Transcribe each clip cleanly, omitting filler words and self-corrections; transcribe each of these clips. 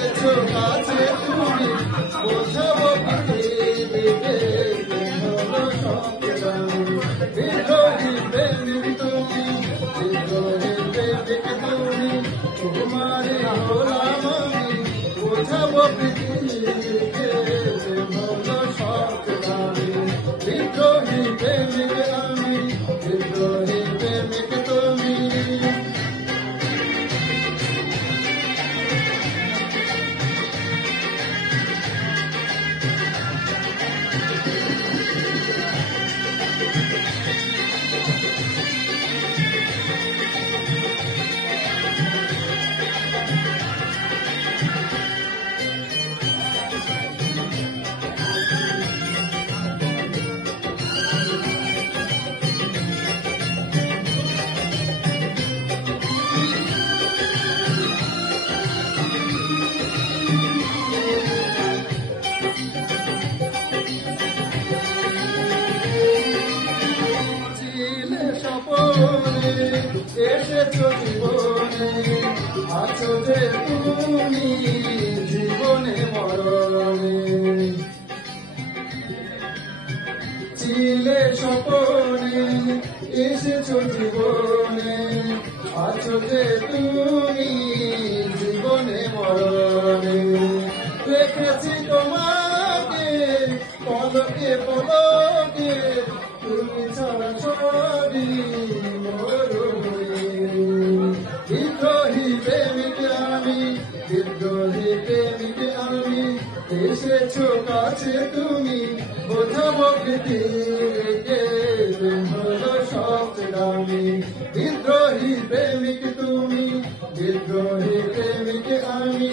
এসেছো কাছে তুমি বোঝাবো পৃথিবীকে হলো সবচেয়ে দামি বিদ্রোহী প্রেমিক তুমি বিদ্রোহী প্রেমিক তুমি তোমারই হলাম আমি বোঝাবো পৃথিবীকে হলো সবচেয়ে দামি বিদ্রোহী প্রেমিক আমি বিদ্রোহী প্রেমিক তুমি এসেছো জীবনে আছো যে তুমি জীবনে মরণে ছিলে স্বপনে এসেছো জীবনে আছো যে তুমি জীবনে মরণে রেখেছি তোমাকে পলকে পলকে তুমি ছাড়া ছবি বিদ্রোহী প্রেমিক আমি বিদ্রোহী প্রেমিক আমি এসেছো কাছে তুমি বোঝাবো পৃথিবীকে হলো সবচেয়ে দামি বিদ্রোহী প্রেমিক তুমি বিদ্রোহী প্রেমিক আমি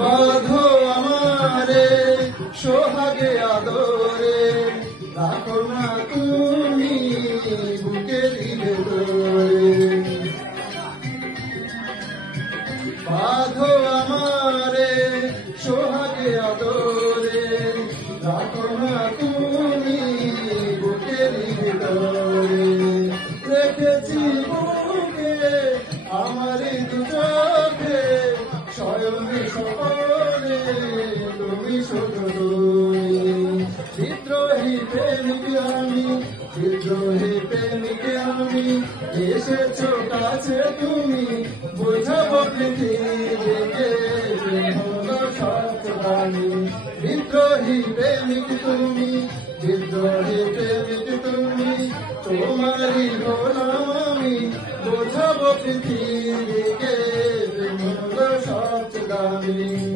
বাঁধো আমারে সোহাগে আদরে রাখো না তুমি বুকের ভেতরে বাঁধো আমারে সোহাগে আদরে রাখো না তুমি বুকের ভেতরে রেখেছি বুকে আমার দুচোখে স্বয়ং সপনে তুমি শুধু বিদ্রোহী প্রেমিক আমি বিদ্রোহী প্রেমিক আমি এসেছো কাছে তুমি বোঝাবো পৃথিবীকে হলো সবচেয়ে দামি বিদ্রোহী প্রেমিক তুমি বিদ্রোহী প্রেমিক তুমি তোমারই হলাম আমি বোঝাবো পৃথিবীকে হলো সবচেয়ে দামি